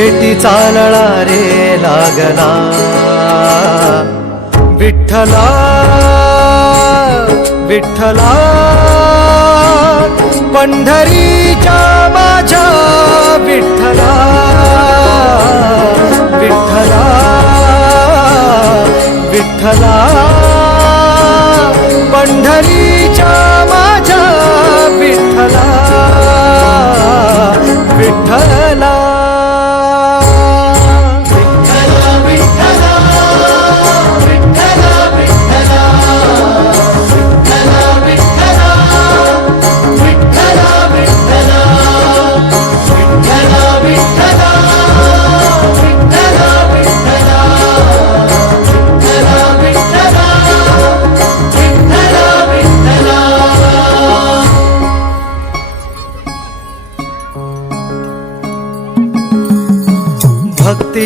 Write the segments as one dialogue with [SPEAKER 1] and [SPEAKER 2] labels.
[SPEAKER 1] भेटी चालळा रे लागला. विठ्ठला विठ्ठला पंढरीच्या माझ्या विठ्ठला विठ्ठला विठ्ठला.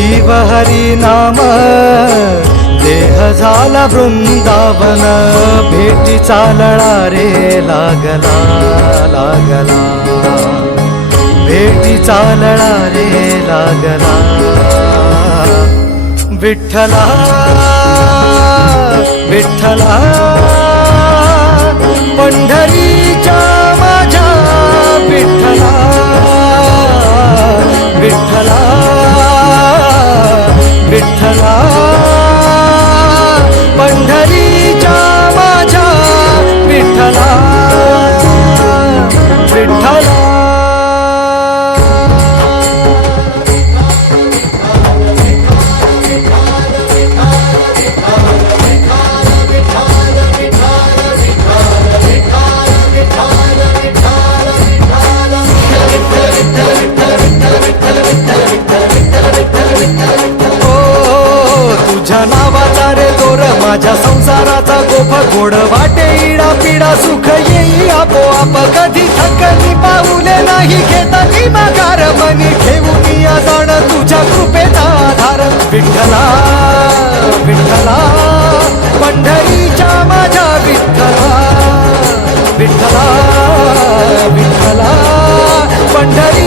[SPEAKER 1] जीव हरी नाम देह झाला वृंदावन भेटी चालणा रे लागला लागला. भेटी चालणा रे लागला. विठ्ठला विठ्ठला. संसाराचा गोड वाटे इडा पिडा सुख येई आपोआप कधी थकली पाऊले नाही घेता ती माघार मनी. ठेवून या जाण तुझ्या कृपेचा आधार. विठ्ठला विठ्ठला पंढरीच्या माझ्या विठ्ठला. विठ्ठला विठ्ठला पंढरी